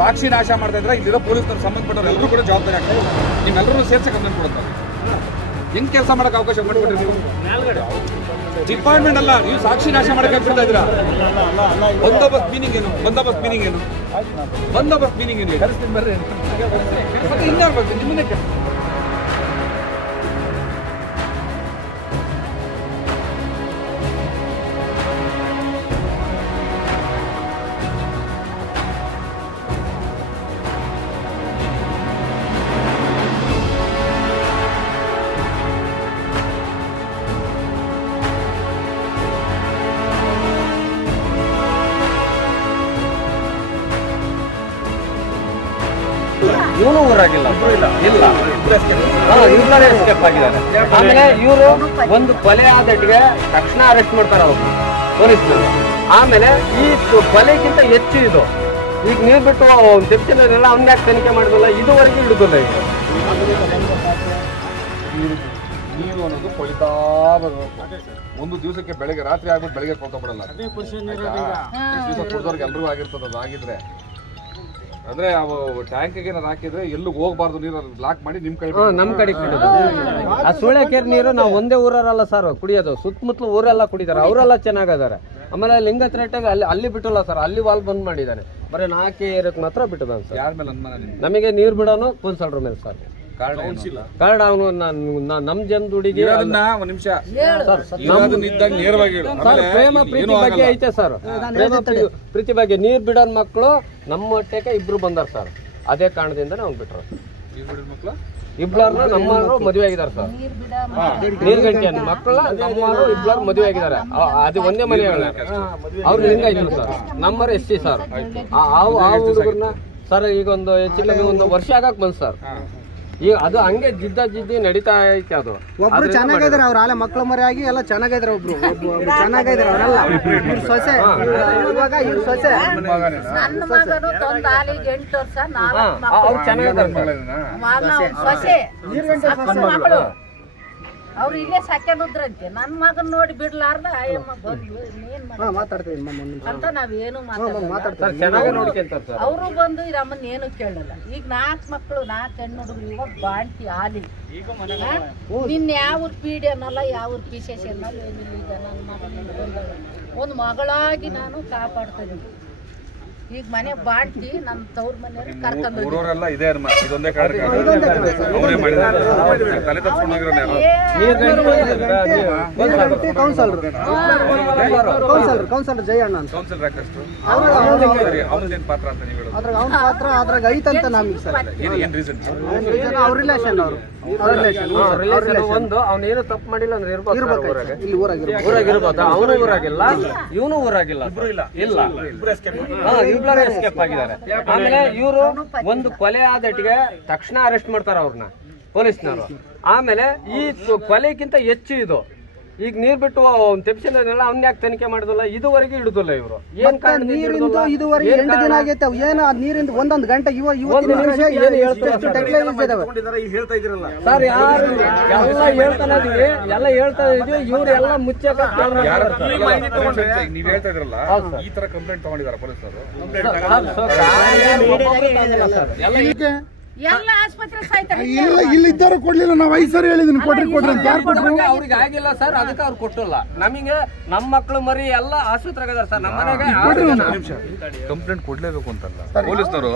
ಸಾಕ್ಷಿ ನಾಶ ಮಾಡ್ತಾ ಇದ್ರೆ ಇಲ್ಲಿರೋ ಪೊಲೀಸ್ನವ್ರು ಸಂಬಂಧಪಟ್ಟವ್ರು ಎಲ್ಲರೂ ಕೂಡ ಜವಾಬ್ದಾರಿ ಆಗ್ತಾರೆ. ನೀವೆಲ್ಲರೂ ಸೇರ್ಸಿ ಕಂಪ್ಲೇಂಟ್ ಕೊಡುತ್ತಾರೆ. ಹೆಂಗ್ ಕೆಲಸ ಮಾಡಕ್ಕೆ ಅವಕಾಶ ಮಾಡಿಕೊಟ್ರಿ ನೀವು? ಡಿಪಾರ್ಟ್ಮೆಂಟ್ ಅಲ್ಲ, ನೀವು ಸಾಕ್ಷಿ ನಾಶ ಮಾಡಕ್ಕೆ ಬಿಡ್ತಾ ಇದ್ದೀರಾ. ಬಂದೋಬಸ್ತ್ ಮೀನಿಂಗ್ ಏನು? ಬಂದೋಬಸ್ತ್ ಮೀನಿಂಗ್ ಏನು? ಬಂದೋಬಸ್ತ್ ಮೀನಿಂಗ್ ಏನು? ಕರೆಸ್ತೀನಿ ಬರ್ರಿ. ಮತ್ತೆ ಇನ್ಯಾರು ಬರ್ತೀನಿ ನಿಮ್ಮನ್ನೇ ಇವನು ಊರಾಗಿಲ್ಲ ಇಲ್ಲ ಇವ್ರೇ ಎಸ್ಕೇಪ್ ಆಗಿದ್ದಾರೆ. ಆಮೇಲೆ ಇವರು ಒಂದು ಕೊಲೆ ಆದಟ್ಟಿಗೆ ತಕ್ಷಣ ಅರೆಸ್ಟ್ ಮಾಡ್ತಾರೆ ಅವರು ಪೊಲೀಸ್ನವರು. ಆಮೇಲೆ ಈ ಕೊಲೆಗಿಂತ ಹೆಚ್ಚು ಇದು ಈಗ ನೀವು ಬಿಟ್ಟು ತೆಪ್ಚಿಲ್ಲ ಅವ್ನ ಯಾಕೆ ತನಿಖೆ ಮಾಡಿದಲ್ಲ ಇದುವರೆಗೂ ಹಿಡಿದಿಲ್ಲ. ಈಗ ನೀರು ಅನ್ನೋದು ಕೊಳಿತಾ ಬರಬೇಕು. ಒಂದು ದಿವಸಕ್ಕೆ ಬೆಳಗ್ಗೆ ರಾತ್ರಿ ಆಗ್ಬಿಟ್ಟು ಬೆಳಗ್ಗೆ ಕೊಡ್ಕೊಬಿಡಲ್ಲ. ಕುಡ್ದವ್ರಿಗೆ ಎಲ್ರಿಗೂ ಆಗಿರ್ತದೆ. ಅದು ಆಗಿದ್ರೆ ಅಂದ್ರೆ ಅವು ಟ್ಯಾಂಕಿಗೆ ಏನಾದ್ರು ಹಾಕಿದ್ರೆ ಎಲ್ಲೂ ಹೋಗ್ಬಾರ್ದು, ನೀರು ಬ್ಲಾಕ್ ಮಾಡಿ ನಿಮ್ ಕಡೆ ನಮ್ ಕಡೆ ಆ ಸುಳ್ಯಕೆರೆ ನೀರು ನಾವು ಒಂದೇ ಊರಲ್ಲ ಸರ್ ಕುಡಿಯೋದು, ಸುತ್ತಮುತ್ತಲು ಊರೆಲ್ಲ ಕುಡಿತಾರೆ, ಅವರೆಲ್ಲ ಚೆನ್ನಾಗದಾರೆ. ಆಮೇಲೆ ಲಿಂಗತ್ರೇಟಾಗ ಅಲ್ಲಿ ಬಿಟ್ಟಲ್ಲ ಸರ್, ಅಲ್ಲಿ ವಾಲ್ ಬಂದ್ ಮಾಡಿದ್ದಾನೆ. ಬರೀ 4 ಏರಿಯಾಕ್ ಮಾತ್ರ ಬಿಟ್ಟದಾನೆ ಸರ್. ಯಾರ ಮೇಲೆ ಅನುಮಾನ ನಿಮ್ಗೆ? ನಮಗೆ ನೀರು ಬಿಡೋನು ಪೊಲೀಸರ ಮೇಲೆ ಸರ್. ಕಾರ್ಡ್ ಅವನು ನಮ್ ಜನದುಡಿಗೆ ಒಂದ್ ನಿಮಿಷ ನೇರವಾಗಿ ಪ್ರೇಮ ಪ್ರೀತಿ ಬಗ್ಗೆ ಐತೆ ಸರ್. ಪ್ರೇಮ ಪ್ರೀತಿ ಬಗ್ಗೆ ನೀರ್ ಬಿಡೋನ್ ಮಕ್ಕಳು ನಮ್ಮ ಹೊಟ್ಟೆಗೆ ಇಬ್ರು ಬಂದಾರ ಸರ್. ಅದೇ ಕಾರಣದಿಂದ ನಾವು ಬಿಟ್ರು. ಇಬ್ಳಾರು ನಮ್ಮವರು ಮದುವೆ ಆಗಿದ್ದಾರೆ ಸರ್. ನೀರ್ಗಂಟೆ ಮಕ್ಕಳ ನಮ್ಮವರು ಇಬ್ಳಾರು ಮದುವೆ ಆಗಿದ್ದಾರೆ. ಅದು ಒಂದೇ ಮನೆ ಅವ್ರು ಲಿಂಗಾಯ್ತು ಸರ್. ನಮ್ಮರು SC sir. ಆ ಹುಡುಗರ್ನ ಸರ್ ಈಗ ಒಂದು ಹೆಚ್ಚಿಗೆ ಒಂದು ವರ್ಷ ಆಗಕ್ ಬಂದ್ ಸರ್. ಈಗ ಅದು ಹಂಗೆ ಜಿದ್ದಿ ನಡೀತಾ ಐತೆ. ಅದು ಒಬ್ರು ಚೆನ್ನಾಗಿದ್ದಾರೆ, ಅವ್ರ ಆಲೆ ಮಕ್ಳು ಮರಿ ಆಗಿ ಎಲ್ಲ ಚೆನ್ನಾಗಿದ್ದಾರೆ. ಒಬ್ರು ಚೆನ್ನಾಗಿದ್ದಾರೆ ಅವರೆಲ್ಲ. ಇವ್ರ ಸೊಸೆ ಇವಾಗ ಇವ್ರ ಸೊಸೆ ನನ್ನ ಮಗನು ತೊಂದ ಆಲಿಗೆ 8 ವರ್ಷ, 4 ಅವ್ರು ಚೆನ್ನಾಗಿದ್ದಾರೆ ಸೊಸೆ ಮಕ್ಕಳು ಅವ್ರು ಇಲ್ಲೇ ಸಾಕ್ಯಾನುದ್ರಂತೆ. ನನ್ ಮಗನ್ ನೋಡಿ ಬಿಡ್ಲಾರ್ದ ಅಯ್ಯಮ್ಮ ಬಂದು ಏನ್ ಅಂತ ನಾವೇನು ಮಾತಾಡ್ತೀವಿ. ಅವರು ಬಂದು ಅಮ್ಮನ್ ಏನು ಕೇಳಲ್ಲ. ಈಗ 4 ಮಕ್ಕಳು 4 ಹೆಣ್ಣು ಹುಡುಗರು ಇವಾಗ ಬಾಣ್ತಿ ಆಲಿ. ನಿನ್ನ ಯಾವ ಪೀಡಿ ಅನ್ನಲ್ಲ, ಯಾವ ಪಿಶೇಷ ಅನ್ನಲ್ಲ, ಏನಿಲ್ಲ. ಈಗ ನನ್ನ ಮಗನಿಂದ ಬಂದಳ ಒಂದು ಮಗಳಾಗಿ ನಾನು ಕಾಪಾಡ್ತಾ ಇದ್ದೀನಿ. ಈಗ ಮನೆ ಬಾಣ್ತಿ ನನ್ನ ತವ್ರ ಮನೆಯವ್ರಿಗೆ ಕರ್ಕೊಂಡು ಕೌನ್ಸಲರ್ ಜಯಣ್ಣ ಅಂತ ಅವನ ಪಾತ್ರ ಅದ್ರಾಗ ಐತಂತ ನಮಗೆ ಸರ್. ಅವ್ರ ರಿಲೇಷನ್ ಒಂದು ಅವನೇನು ತಪ್ಪು ಮಾಡಿಲ್ಲ ಅಂದ್ರೆ ಇಲ್ಲಿ ಊರಾಗಿರ್ಬೋದು. ಅವನು ಊರಾಗಿಲ್ಲ, ಇವನು ಊರಾಗಿಲ್ಲ ಇಲ್ಲ ಎಸ್ಕೇಪ್ ಆಗಿದ್ದಾರೆ. ಆಮೇಲೆ ಇವರು ಒಂದು ಕೊಲೆ ಆದಟ್ಟಿಗೆ ತಕ್ಷಣ ಅರೆಸ್ಟ್ ಮಾಡ್ತಾರ ಅವ್ರನ್ನ ಪೊಲೀಸ್ನವರು. ಆಮೇಲೆ ಈ ಕೊಲೆಗಿಂತ ಹೆಚ್ಚು ಇದು ಈಗ ನೀರ್ ಬಿಟ್ಟು ತೆಪ್ಸಿಲ್ಲ ಅವ್ನ ಯಾಕೆ ತನಿಖೆ ಮಾಡಿದಲ್ಲ ಇದುವರೆಗೂ ಹಿಡಿದಿಲ್ಲ. ಇವರು ಏನ್ ನೀರಿಂದ ಇದುವರೆಗೆ 8 ದಿನ ಆಗೈತೆ. ಏನು ನೀರಿಂದ ಒಂದೊಂದು ಗಂಟೆ ಇವತ್ತಿನ ನಿಮಿಷ ಸರ್ ಯಾರು ಎಲ್ಲ ಹೇಳ್ತಾನೆ ಇದೀವಿ, ಎಲ್ಲ ಹೇಳ್ತಾ ಇದೀವಿ. ಇವ್ರೆಲ್ಲ ಮುಚ್ಚ ನೀವ್ ಹೇಳ್ತಾ ಇದ್ರಲ್ಲ, ಈ ತರ ಕಂಪ್ಲೇಂಟ್ ತಗೊಂಡಿದ್ದಾರೆ ಪೊಲೀಸರು. ಎಲ್ಲ ಆಸ್ಪತ್ರೆ ಸಾಯ್ತಾರೆ. ಇಲ್ಲಿದ್ದಾರು ಕೊಡ್ಲಿಲ್ಲ. ನಾವು 5 ಸರಿ ಹೇಳಿದೀನಿ ಕೊಡ್ರಿ ಅಂತ. ಯಾರು ಕೊಟ್ಟರು? ಅವ್ರಿಗೆ ಆಗಿಲ್ಲ ಸರ್, ಅದಕ್ಕೆ ಅವ್ರು ಕೊಟ್ಟಿಲ್ಲ. ನಮಗೆ ನಮ್ಮ ಮಕ್ಕಳು ಮರಿ ಎಲ್ಲ ಆಸ್ಪತ್ರೆಗೆ ಸರ್. ನಮ್ಮ ಮನೆಗೆ ಕಂಪ್ಲೇಂಟ್ ಕೊಡ್ಲೇಬೇಕು ಅಂತಲ್ಲ ಪೊಲೀಸ್ನವರು.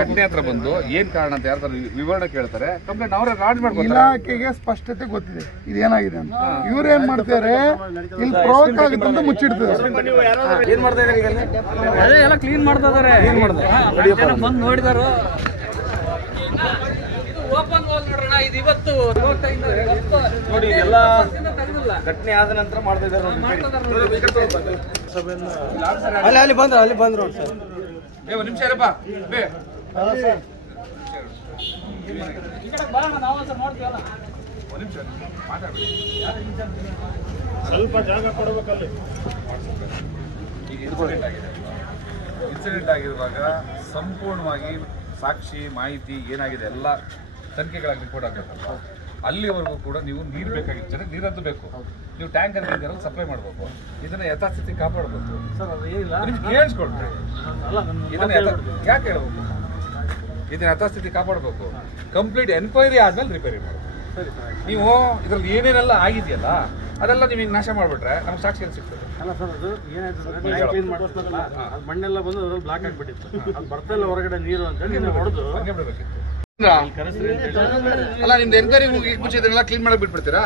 ಘಟನೆ ಹತ್ರ ಬಂದು ಏನ್ ಕಾರಣ ಅಂತ ಯಾರ ವಿವರಣೆ ಕೇಳ್ತಾರೆ. ಕಂಪ್ಲೇಂಟ್ ಅವರೇ ಲಾಡ್ಜ್ ಮಾಡ್ತಾರೆ. ಇಲಾಖೆಗೆ ಸ್ಪಷ್ಟತೆ ಗೊತ್ತಿದೆ ಇದೇನಾಗಿದೆ ಅಂತ. ಇವ್ರೇನ್ ಮಾಡ್ತಾರೆ, ಇಲ್ಲಿ ಪ್ರವೋಕ್ ಆಗುತ್ತೆ ಅಂತ ಮುಚ್ಚಿಡ್ತಾರೆ. ಏನ್ ಮಾಡ್ತಾ ಇದಾರೆ ಈಗ? ಅದೇ ಎಲ್ಲ ಕ್ಲೀನ್ ಮಾಡ್ತಾ ಇದಾರೆ. ಬಂದು ನೋಡಿದಾರು ಓಪನ್ ವಾಲ್ ನೋಡೋಣ. ಇದು ಇವತ್ತು ನೋಡಿ ಎಲ್ಲ ಘಟನೆ ಆದ ನಂತರ ಮಾಡ್ತಾ ಇದ್ದಾರೆ. ಅಲ್ಲಿ ಬಂದ್ರು ಸರ್. ಒಂದ್ ನಿಮಿಷ ಇರಪ್ಪ. ಸ್ವಲ್ಪ ಜಾಗ ಕೊಡಬೇಕಲ್ಲಿ. ಈಗ ಇನ್ಸಿಡೆಂಟ್ ಆಗಿರುವಾಗ ಸಂಪೂರ್ಣವಾಗಿ ಸಾಕ್ಷಿ ಮಾಹಿತಿ ಏನಾಗಿದೆ ಎಲ್ಲ ತನಿಖೆಗಳಾಗಿ ರಿಪೋರ್ಟ್ ಆಗಬೇಕಲ್ಲ. ಅಲ್ಲಿವರೆಗೂ ಕೂಡ ನೀವು ನೀರು ಬೇಕಾಗಿತ್ತು, ಜನಕ್ಕೆ ನೀರಂತೂ ಬೇಕು. ನೀವು ಟ್ಯಾಂಕರ್ ಸಪ್ಲೈ ಮಾಡಬೇಕು. ಇದನ್ನ ಯಥಾಸ್ಥಿತಿ ಕಾಪಾಡಬೇಕು. ಕೇಳಿಸ್ಕೊಳ್ರಿ, ಇದನ್ನ ಯಾಕೆ ಹೇಳ್ಬೇಕು? ಇದನ್ನ ಯಥಾಸ್ಥಿತಿ ಕಾಪಾಡಬೇಕು. ಕಂಪ್ಲೀಟ್ ಎನ್ಕ್ವೈರಿ ಆದ್ಮೇಲೆ ರಿಪೇರಿ ಮಾಡಬೇಕು. ನೀವು ಇದ್ರಲ್ಲಿ ಏನೇನೆಲ್ಲ ಆಗಿದೆಯಲ್ಲ ಅದೆಲ್ಲ ನೀವು ಹಿಂಗೆ ನಾಶ ಮಾಡಿಬಿಟ್ರೆ ನಮ್ಗೆ ಸಾಕ್ಷಿ ಎಲ್ಲಿ ಸಿಗ್ತದೆ? ಅಲ್ಲ ಸರ್, ಅದು ಏನಾಯ್ತು ಅದು ಮಣ್ಣೆಲ್ಲ ಬಂದು ಅದ್ರಲ್ಲಿ ಬ್ಲಾಕ್ ಆಗಿಬಿಟ್ಟಿತ್ತು. ಅದು ಬರ್ತಾ ಇಲ್ಲ ಹೊರಗಡೆ ನೀರು ಅಂತ ಹೇಳಿ ಹೊಡೆದು ಹಂಗೆ ಬಿಡಬೇಕಿತ್ತು. ಅಲ್ಲ, ನಿಮ್ದು ಎನ್ಕ್ವೈರಿ ಮುಂಚೆ ಇದನ್ನೆಲ್ಲ ಕ್ಲೀನ್ ಮಾಡಕ್ ಬಿಟ್ಬಿಡ್ತೀರಾ?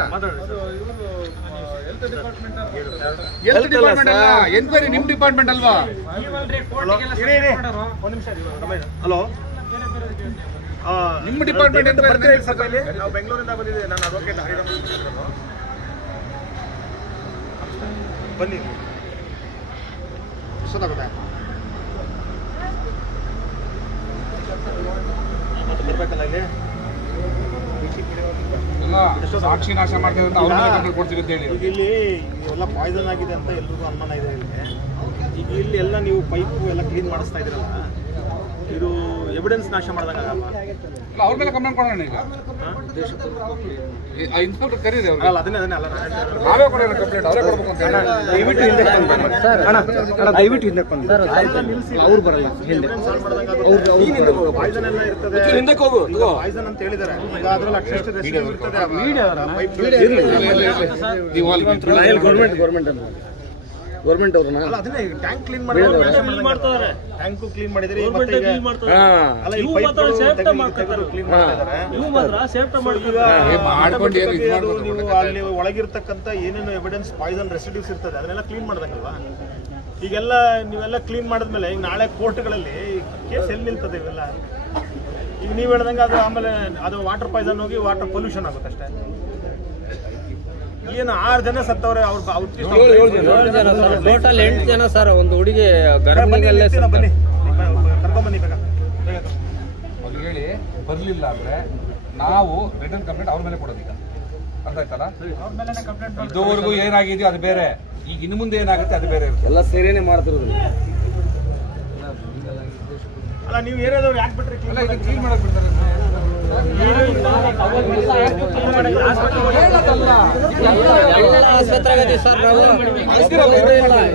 ಹೆಲ್ತ್ ಡಿಪಾರ್ಟ್ಮೆಂಟ್ ಅಲ್ಲ, ಎನ್ಕ್ವೈರಿ ನಿಮ್ ಡಿಪಾರ್ಟ್ಮೆಂಟ್ ಅಲ್ವಾ? ಹಲೋ, ನಿಮ್ಮ ಡಿಪಾರ್ಟ್ಮೆಂಟ್ ನಾವು ಬೆಂಗಳೂರಿಂದ ಬಂದಿದ್ದೇವೆ. ನಾನು ಅಡ್ವೊಕೇಟ್ ಬನ್ನಿ. ಬರ್ಬೇಕಲ್ಲ ಇಲ್ಲಿ ಸಾಕ್ಷಿ ನಾಶ ಮಾಡ್ತಾರೆ ಅಂತ ಅವ್ರ ಮೇಲೆ ಕಂಪ್ಲೇಂಟ್ ಕೊಡ್ತೀವಿ ಅಂತ ಹೇಳಿ. ಈಗ ಇಲ್ಲಿ ಎಲ್ಲ ಪಾಯ್ಸನ್ ಆಗಿದೆ ಅಂತ ಎಲ್ರಿಗೂ ಅನುಮಾನ ಇದೆ. ಈಗ ಇಲ್ಲಿ ಎಲ್ಲ ನೀವು ಪೈಪು ಎಲ್ಲ ಕ್ಲೀನ್ ಮಾಡಿಸ್ತಾ ಇದ್ದೀರಲ್ಲ, ಇದು ಎವಿಡೆನ್ಸ್ ನಾಶ ಮಾಡ್ದಂಗಾಗಲ್ಲ? ಅವ್ರ ಮೇಲೆ ಕಂಪ್ಲೇಂಟ್ ಕೊಡೋಣ. ಈಗ ಇನ್ಸ್ಪೆಕ್ಟರ್ ಕರೀರಿ ಅವ್ರಿಗೆ. ಅಲ್ಲ, ಅದನ್ನೇ ಅಲ್ಲ, ನಾವೇ ಕೊಡೋಣ ಕಂಪ್ಲೇಂಟ್, ಅವರೇ ಕೊಡ್ಬೇಕು ಅಂತ ಹೇಳಿ. ದಯವಿಟ್ಟು ಹಿಂದೆ ದಯವಿಟ್ಟು ಹಿಂದೆ ಅವ್ರು ಬರಲ್ಲ. ಪಾಯ್ಸನ್ ಎಲ್ಲ ಇರ್ತದೆ, ಪಾಯ್ಸನ್ ಅಂತ ಹೇಳಿದ್ದಾರೆ. ಈಗ ಅದ್ರಲ್ಲಿ ಅಟ್ಲೀಸ್ಟ್ ಇರ್ತದೆ. ಗೌರ್ಮೆಂಟ್ ಅವ್ರನ್ನ ಅಲ್ಲ, ಅದನ್ನೇ ಟ್ಯಾಂಕ್ ಕ್ಲೀನ್ ಮಾಡ್ತಾರೆ. ಟ್ಯಾಂಕು ಕ್ಲೀನ್ ಮಾಡಿದ್ರೆ ಅಲ್ಲ, ಈ ಪೈಪ್ ಕ್ಲೀನ್ ಮಾಡ್ತಾರೆ. ನೀವು ಅಲ್ಲಿ ಒಳಗಿರ್ತಕ್ಕಂಥ ಏನೇನು ಎವಿಡೆನ್ಸ್ ಪಾಯ್ಸನ್ ರೆಸಿಡ್ಯೂಸ್ ಇರ್ತದೆ ಅದನ್ನೆಲ್ಲ ಕ್ಲೀನ್ ಮಾಡ್ದಂಗಲ್ವಾ? ಈಗೆಲ್ಲ ನೀವೆಲ್ಲ ಕ್ಲೀನ್ ಮಾಡಿದ್ಮೇಲೆ ಈಗ ನಾಳೆ ಕೋರ್ಟ್ಗಳಲ್ಲಿ ಕೇಸ್ ಎಲ್ಲಿ ನಿಲ್ತದೆ ಇವೆಲ್ಲ? ಈಗ ನೀವು ಹೇಳ್ದಂಗೆ ಅದು ಆಮೇಲೆ ಅದು ವಾಟರ್ ಪಾಯ್ಸನ್ ಹೋಗಿ ವಾಟರ್ ಪೊಲ್ಯೂಷನ್ ಆಗುತ್ತೆ ಅಷ್ಟೇ. ಏನು 6 ಜನ ಸತ್ತವ್ರೆ. ಟೋಟಲ್ 8 ಜನ ಸರ್. ಒಂದು ಹುಡುಗಿ ಬನ್ನಿ, ಕರ್ಕೊಂಬನ್ನಿ ಬೇಗ. ಅವ್ರು ಹೇಳಿ ಬರ್ಲಿಲ್ಲ ಅಂದ್ರೆ ನಾವು ರಿಟರ್ನ್ ಕಂಪ್ಲೇಂಟ್ ಅವ್ರ ಮೇಲೆ ಕೊಡೋದೀಗ. ಅರ್ಥ ಆಯ್ತಲ್ಲ? ಇದುವರೆಗೂ ಏನಾಗಿದೆಯೋ ಅದು ಬೇರೆ, ಈಗ ಇನ್ನು ಮುಂದೆ ಏನಾಗುತ್ತೆ ಅದು ಬೇರೆ. ಎಲ್ಲ ಸೇರೇನೆ ಮಾಡ್ತಿರೋದು. ಅಲ್ಲ, ನೀವು ಏರಿಯಾದವ್ರು ಯಾಕೆ ಬಿಟ್ರಿ? ಅಲ್ಲ, ಇದು ಕ್ಲೀನ್ ಮಾಡಕ್ ಬಿಡ್ತಾರೆ. ಆಸ್ಪತ್ರೆ ಸರ್,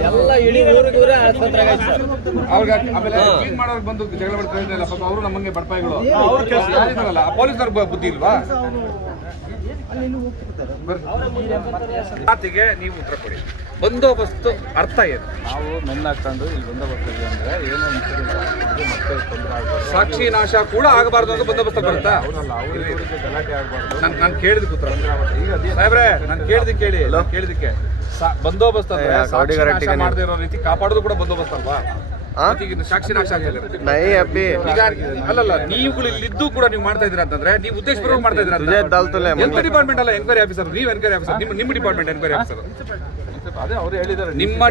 ಎಲ್ಲ ಇಡೀ ಊರಿಗೆ ಆಸ್ಪತ್ರೆ ಅವ್ರಿಗೆ ಆಮೇಲೆ ಕ್ಲೀನ್ ಮಾಡೋರ್ಗೆ ಬಂದು ಜಗಳ ಮಾಡಿ ಪ್ರಯೋಜನ ಇಲ್ಲ. ಪಾಪ ಅವರು ನಮ್ಮಂಗೆ ಬಡಪಾಯಿಗಳು. ಯಾರಿದಾರಲ್ಲ ಪೊಲೀಸರ ಬುದ್ಧಿ ಇಲ್ವಾ? ಮಾತಿಗೆ ನೀವು ಉತ್ತರ ಕೊಡಿ. ಬಂದೋಬಸ್ತು ಅರ್ಥ ಏನು? ನಾವು ಮೆನ್ ಹಾಕೊಂಡು ಇಲ್ಲಿ ಬಂದೋಬಸ್ತ್ ಅಂದ್ರೆ ಏನೋ ಇನ್ಸಿಡೆಂಟ್ ಮತ್ತೆ ತೊಂದರೆ ಆಗಬಾರ್ದು, ಸಾಕ್ಷಿ ನಾಶ ಕೂಡ ಆಗಬಾರ್ದು ಅಂತ ಬಂದೋಬಸ್ತ್ ಬರುತ್ತಾ? ಗಲಾಟೆ ಆಗಬಾರ್ದು. ನಾನು ಕೇಳಿದ ಉತ್ತರ ಸಾಹೇಬ್ರೆ, ನಾನು ಕೇಳಿದಕ್ಕೆ ಬಂದೋಬಸ್ತ್ ಅಂದ್ರೆ ಸಾಕ್ಷಿ ನಾಶ ಮಾಡದೇ ಇರೋ ರೀತಿ ಕಾಪಾಡೋದು ಕೂಡ ಬಂದೋಬಸ್ತ್ ಅಲ್ವಾ? ಸಾಕ್ಷಿ ನಾಶ ಆಗ್ತಿದೆ. ಅಲ್ಲಲ್ಲ, ನೀವುಗಳು ಇಲ್ಲಿದ್ದು ಕೂಡ ನೀವು ಮಾಡ್ತಾ ಇದ್ದೀರಾ ಅಂತಂದ್ರೆ ನೀವು ಉದ್ದೇಶಪೂರ್ವಕ ಮಾಡ್ತಾ ಇದ್ದೀರಾ. ಎಂತ ಡಿಪಾರ್ಟ್ಮೆಂಟ್ ಅಲ್ಲ ಎನ್ಕ್ವೈರಿ ಆಫೀಸರ್, ನೀವು ಎನ್ಕ್ವೈರಿ ಆಫೀಸರ್. ನಿಮ್ಮ ಡಿಪಾರ್ಟ್ಮೆಂಟ್ ಎನ್ಕ್ವೈರಿ ಆಫೀಸರ್. ಅದೇ ಅವ್ರು ಹೇಳಿದ್ದಾರೆ. ನಿಮ್ಮ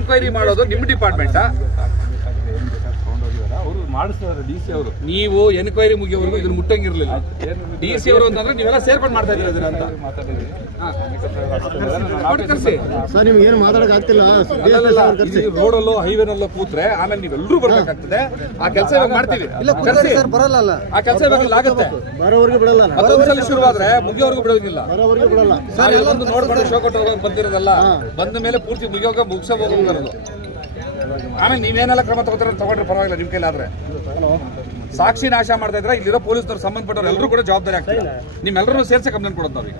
ಎನ್ಕ್ವೈರಿ ಮಾಡೋದು ನಿಮ್ಮ ಡಿಪಾರ್ಟ್ಮೆಂಟ್. ಅವರು ಮಾಡಿಸ್ತಾರೆ ಡಿ ಸಿ ಅವರು. ನೀವು ಎನ್ಕ್ವೈರಿ ಮುಗಿಯೋವರೆಗೂ ಇದನ್ನ ಮುಟ್ಟಂಗಿರ್ಲಿಲ್ಲ. ಡಿ ಸಿ ಅವರು ಅಂತಂದ್ರೆ ನೀವೆಲ್ಲ ಸೇರ್ಕೊಂಡು ಮಾಡ್ತಾ ಇದ್ದೀರಾ ಅಂತ ಸರ್. ನಿಮ್ಗೆ ಏನು ಮಾತಾಡಕ್ ಆಗ್ತಿಲ್ಲ. ರೋಡಲ್ಲೋ ಹೈವೇನಲ್ಲೋ ಕೂತ್ರೆ ಆಮೇಲೆ ನೀವೆಲ್ಲರೂ ಬರ್ಬೇಕಾಗ್ತದೆ. ಆ ಕೆಲಸ ಇವಾಗ ಮಾಡ್ತೀವಿ. ಸರ್ ಬರಲ್ಲ. ಆ ಕೆಲಸ ಇವಾಗ ಆಗುತ್ತೆ. ಬರೋವರೆಗೂ ಬಿಡಲ್ಲ. ಮತ್ತೊಂದ್ಸಲ ಶುರುವಾದ್ರೆ ಮುಗಿಯೋವರೆಗೂ ಬಿಡೋದಿಲ್ಲ. ಬರೋವರೆಗೂ ಬಿಡಲ್ಲ. ಒಂದು ನೋಡ್ಕೊಂಡು ಶೋ ಕೊಟ್ಟು ಹೋಗೋಕೆ ಬಂದಿರೋದಲ್ಲ, ಬಂದ ಮೇಲೆ ಪೂರ್ತಿ ಮುಗಿಸೋ ಹೋಗೋದು. ಆಮೇಲೆ ನೀವೇನೆಲ್ಲ ಕ್ರಮ ತಗೊಂಡ್ರೆ ಪರವಾಗಿಲ್ಲ ನಿಮ್ ಕೈಲಾದ್ರೆ. ಸಾಕ್ಷಿ ನಾಶ ಮಾಡ್ತಾ ಇದ್ರೆ ಇಲ್ಲಿರೋ ಪೊಲೀಸ್ನವ್ರು ಸಂಬಂಧಪಟ್ಟವ್ರು ಎಲ್ಲರೂ ಕೂಡ ಜವಾಬ್ದಾರಿ ಆಗ್ತಾರೆ. ನಿಮ್ಮೆಲ್ಲರೂ ಸೇರ್ಸಿ ಕಂಪ್ಲೇಂಟ್ ಕೊಡೋದು. ಈಗ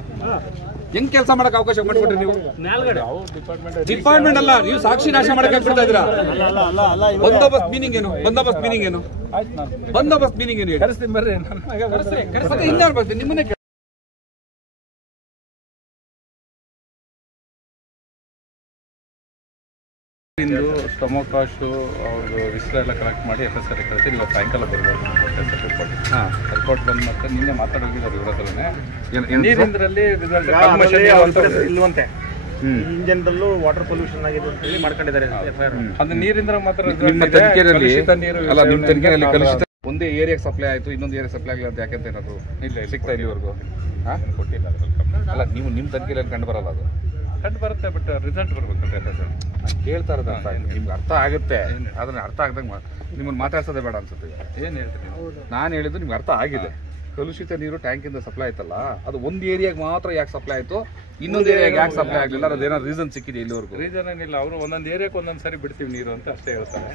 ಹೆಂಗ್ ಕೆಲಸ ಮಾಡಕ್ ಅವಕಾಶ ಮಾಡಿಕೊಟ್ರಿ ನೀವು? ಡಿಪಾರ್ಟ್ಮೆಂಟ್ ಅಲ್ಲ, ನೀವು ಸಾಕ್ಷಿ ನಾಶ ಮಾಡಕ್ ಬಿಡ್ತಾ ಇದ್ದೀರಾ. ಬಂದೋಬಸ್ತ್ ಮೀನಿಂಗ್ ಏನು? ಬಂದೋಬಸ್ತ್ ಮೀನಿಂಗ್ ಏನು? ಬಂದೋಬಸ್ತ್ ಮೀನಿಂಗ್ ಏನು? ಮತ್ತೆ ಇನ್ಯಾರು ಬರ್ತೀನಿ ನಿಮ್ಮನ್ನೇ ಸ್ಟೊಮೊಕಾಶು ಅವ್ರದ್ದು ವಿಸ್ರ ಎಲ್ಲ ಕಲೆಕ್ಟ್ ಮಾಡಿ FSR ಕಳಿಸಿ ಇವತ್ತು ಸಾಯಂಕಾಲ ಬರ್ಬೋದು ರಿಪೋರ್ಟ್ ಬಂದು ಮತ್ತೆ ನಿನ್ನೆ ಮಾತಾಡೋಗಿದ್ದಾರೆ ಇವ್ರ ಹತ್ರನೇ. ನೀರಿಂದ್ರಲ್ಲಿ ಇಲ್ವಂತೆ ಇಂಜನ್ದಲ್ಲೂ ವಾಟರ್ ಪೊಲ್ಯೂಷನ್ ಆಗಿದೆ ಅಂತ ಹೇಳಿ ಮಾಡ್ಕೊಂಡಿದ್ದಾರೆ FIR. ಅದು ನೀರಿಂದ ಮಾತ್ರ ನಿಮ್ಮ ತನಿಖೆಯಲ್ಲಿ ಅಲ್ಲ, ನಿಮ್ಮ ತನಿಖೆಯಲ್ಲಿ ಕಲುಷಿತ ಒಂದೇ ಏರಿಯಾಗೆ ಸಪ್ಲೈ ಆಯ್ತು, ಇನ್ನೊಂದು ಏರಿಯಾ ಸಪ್ಲೈ ಆಗಲಿ ಅಂತ ಯಾಕೆಂತ ಏನಾದ್ರು ಇಲ್ಲ ಸಿಗ್ತಾ ಇಲ್ಲಿವರೆಗೂ ಕೊಟ್ಟಿಲ್ಲ. ಅಲ್ಲ, ನೀವು ನಿಮ್ಮ ತನಿಖೆಯಲ್ಲಿ ಕಂಡು ಬರಲ್ಲ. ಅದು ಕಂಡು ಬರುತ್ತೆ, ಬಟ್ ರಿಸಲ್ಟ್ ಬರ್ಬೇಕಂತ ನಾನು ಕೇಳ್ತಾ ಇರೋದು ನಿಮ್ಗೆ ಅರ್ಥ ಆಗುತ್ತೆ. ಅದನ್ನ ಅರ್ಥ ಆಗ್ದಂಗೆ ನಿಮ್ಮನ್ನು ಮಾತಾಡ್ಸೋದೇ ಬೇಡ ಅನ್ಸುತ್ತೆ. ಏನು ಹೇಳ್ತೀನಿ? ನಾನು ಹೇಳಿದ್ದು ನಿಮ್ಗೆ ಅರ್ಥ ಆಗಿದೆ. ಕಲುಷಿತ ನೀರು ಟ್ಯಾಂಕಿಂದ ಸಪ್ಲೈ ಆಯ್ತಲ್ಲ, ಅದು ಒಂದು ಏರಿಯಾಗೆ ಮಾತ್ರ ಯಾಕೆ ಸಪ್ಲೈ ಆಯಿತು, ಇನ್ನೊಂದು ಏರಿಯಾಗೆ ಯಾಕೆ ಸಪ್ಲೈ ಆಗಲಿಲ್ಲ? ಅದೇನೋ ರೀಸನ್ ಸಿಕ್ಕಿದೆ ಇಲ್ಲಿವರೆಗೂ? ರೀಸನ್ ಏನಿಲ್ಲ, ಅವರು ಒಂದೊಂದು ಏರಿಯಾಕ್ಕೆ ಒಂದೊಂದು ಸರಿ ಬಿಡ್ತೀವಿ ನೀರು ಅಂತ ಅಷ್ಟೇ ಹೇಳ್ತಾರೆ.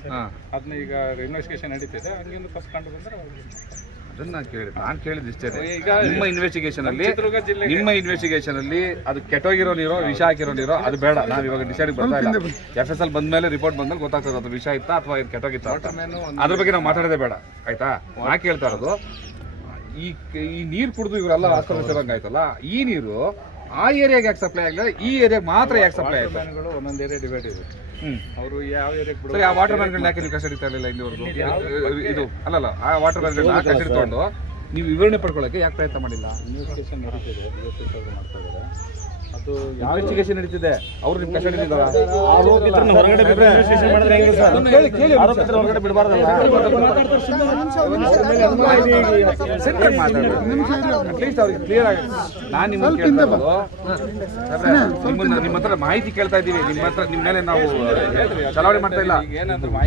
ಅದನ್ನ ಈಗ ಇನ್ವೆಸ್ಟಿಗೇಷನ್ ನಡೀತಿದೆ, ಹಂಗಿಂದು ಫಸ್ಟ್ ಕಂಡು ಬಂದರೆ ಅದನ್ನ ನಾನು ಕೇಳಿದ್ದು ಇಷ್ಟೇ. ಈಗ ನಿಮ್ಮ ಇನ್ವೆಸ್ಟಿಗೇಷನ್ ಅಲ್ಲಿ ಅದು ಕೆಟ್ಟೋಗಿರೋ ನೀರೋ ವಿಷ ಹಾಕಿರೋ ನೀರೋ ಅದು ಬೇಡ, ನಾವು ಇವಾಗ ಡಿಸೈಡ್ ಬರ್ತಾ ಇಲ್ಲ. FSL ಬಂದ್ಮೇಲೆ ರಿಪೋರ್ಟ್ ಬಂದ್ಮೇಲೆ ಗೊತ್ತಾಗ್ತದೆ ಅದು ವಿಷ ಇತ್ತಾ ಅಥವಾ ಇದು ಕೆಟ್ಟೋಗಿತ್ತ. ಅದ್ರ ಬಗ್ಗೆ ನಾವು ಮಾತಾಡೋದೇ ಬೇಡ ಆಯ್ತಾ. ನಾ ಕೇಳ್ತಾ ಇರೋದು, ಈ ನೀರು ಕುಡಿದು ಇವರೆಲ್ಲ ಆಸ್ಪತ್ರೆ ಆಯ್ತಲ್ಲ, ಈ ನೀರು ಆ ಏರಿಯಾಗೆ ಯಾಕೆ ಸಪ್ಲೈ ಆಗಲಿಲ್ಲ, ಈ ಏರಿಯಾಗೆ ಮಾತ್ರ ಯಾಕೆ ಸಪ್ಲೈ ಆಯ್ತು? ಒಂದೊಂದು ಏರಿಯಾ ಡಿವೈಡ್ ಇದೆ. ಅವರು ಯಾವ ಏರಿಯಾಗೆ ಸರಿ, ಆ ವಾಟರ್ ಮ್ಯಾನ್ಗಳನ್ನ ಯಾಕೆ ನೀವು ಕಸ್ಟಡಿ ತರಲಿಲ್ಲ ಇಲ್ಲಿವರೆಗೂ? ಇದು ಅಲ್ಲಲ್ಲ, ಆ ವಾಟರ್ ಮ್ಯಾನ್ಗಳನ್ನ ಕಸ್ಟಡಿ ತಗೊಂಡು ನೀವು ವಿವರಣೆ ಪಡ್ಕೊಳ್ಳೋಕೆ ಯಾಕೆ ಪ್ರಯತ್ನ ಮಾಡಿಲ್ಲ? ಇನ್ವೆಸ್ಟಿಗೇಷನ್ ನಡೀತಿದೆ, ಮಾಡ್ತಾ ಇದ್ದಾರೆ. ಅದು ಇನ್ವೆಸ್ಟಿಗೇಷನ್ ನಡೀತಿದೆ, ಅವ್ರು ನಿಮ್ಮ ಕಸ್ಟಡಿ ಇದ್ದಾರಾ? ಹೊರಗಡೆ ಬಿಟ್ಟರೆ ಇನ್ವೆಸ್ಟಿಗೇಷನ್ ಮಾಡಿದ್ರೆ ಹೆಂಗೆ ಸರ್? ಆರೋಪಿತರ ಹೊರಗಡೆ ಬಿಡಬಾರ್ದಲ್ಲ. ಅಟ್ಲೀಸ್ಟ್ ಅವ್ರಿಗೆ ಕ್ಲಿಯರ್ ಆಗಿ ನಾನು ನಿಮ್ಮನ್ನು ಕೇಳ್ತಾ ಇರೋದು, ನಿಮ್ಮ ಹತ್ರ ಮಾಹಿತಿ ಕೇಳ್ತಾ ಇದ್ದೀವಿ. ನಿಮ್ಮ ಮೇಲೆ ನಾವು ಚಲಾವಣೆ ಮಾಡ್ತಾ ಇಲ್ಲ.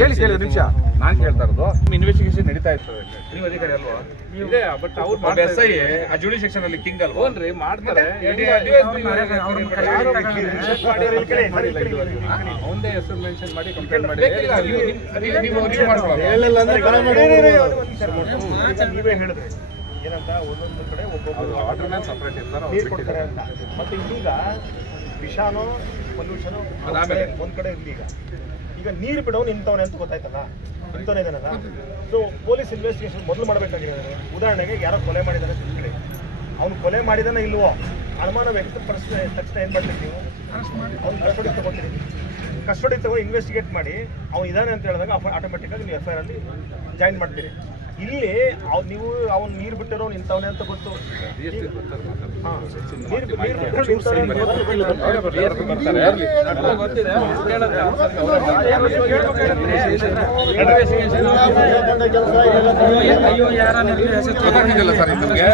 ಕೇಳಿ ಒಂದು ನಿಮಿಷ, ನಾನು ಕೇಳ್ತಾ ಇರೋದು, ನಿಮ್ಮ ಇನ್ವೆಸ್ಟಿಗೇಷನ್ ನಡೀತಾ ಇರ್ತದೆ, ನೀವು ಅಧಿಕಾರಿ ಅಲ್ವಾ? ಇದೆ, ಬಟ್ ಅವ್ರು SI ಆ ಜುಡಿಷಿಯಕ್ಷನ್ ಅಲ್ಲಿ ಕಿಂಗ್ ಅಲ್ವಾ? ಮಾಡ್ತಾರೆ. ಅವನದೇ ಹೆಸರು ಮೆನ್ಷನ್ ಮಾಡಿ ಕಂಪ್ಲೇಂಟ್ ಮಾಡಿ ನೀವೇ ಹೇಳಿದ್ರೆ ಏನಂತ, ಒಂದೊಂದು ಕಡೆ ಒಬ್ಬೊಬ್ಬರು ವಾಟರ್ ಮ್ಯಾನ್ ಸಪ್ರೇಟ್ ಇರ್ತಾರೆ, ನೀರು ಕೊಡ್ತಾರೆ ಅಂತ. ಮತ್ತೆ ಈಗ ವಿಷಾನೋ ಪೊಲ್ಯೂಷನು ಒಂದ್ ಕಡೆ ಇರ್ಲಿ. ಈಗ ನೀರು ಬಿಡೋನು ಇಂಥವನೇ ಅಂತ ಗೊತ್ತಾಯ್ತಲ್ಲ, ಇಂಥವನೇ ಇದಾನಲ್ಲ. ಸೊ ಪೊಲೀಸ್ ಇನ್ವೆಸ್ಟಿಗೇಷನ್ ಮೊದಲು ಮಾಡಬೇಕಾಗಿದೆ. ಉದಾಹರಣೆಗೆ ಯಾರೋ ಕೊಲೆ ಮಾಡಿದಾನೆ ತಿಳ್ಕೊಳ್ಳಿ, ಅವ್ನು ಕೊಲೆ ಮಾಡಿದಾನ ಇಲ್ವೋ ಅನುಮಾನ ವ್ಯಕ್ತಪಡಿಸಿದ ತಕ್ಷಣ ಏನ್ ಮಾಡ್ತೀರಿ ನೀವು? ಅವ್ನು ಕಸ್ಟಡಿ ತಗೋತೀರಿ. ಕಸ್ಟಡಿ ತಗೊಂಡು ಇನ್ವೆಸ್ಟಿಗೇಟ್ ಮಾಡಿ ಅವ್ನು ಇದಾನೆ ಅಂತ ಹೇಳಿದಾಗ ಆಟೋಮೆಟಿಕ್ ಆಗಿ ನೀವು FIR ಅಲ್ಲಿ ಜಾಯಿನ್ ಮಾಡ್ತೀರಿ. ಇಲ್ಲಿ ನೀವು ಅವ್ನು ನೀರು ಬಿಟ್ಟಿರೋ ಇಂಥವನೇ ಅಂತ ಗೊತ್ತು. ಗೊತ್ತಾಗ್ತಿದೆಯಲ್ಲ ಸರ್ ನಿಮಗೆ?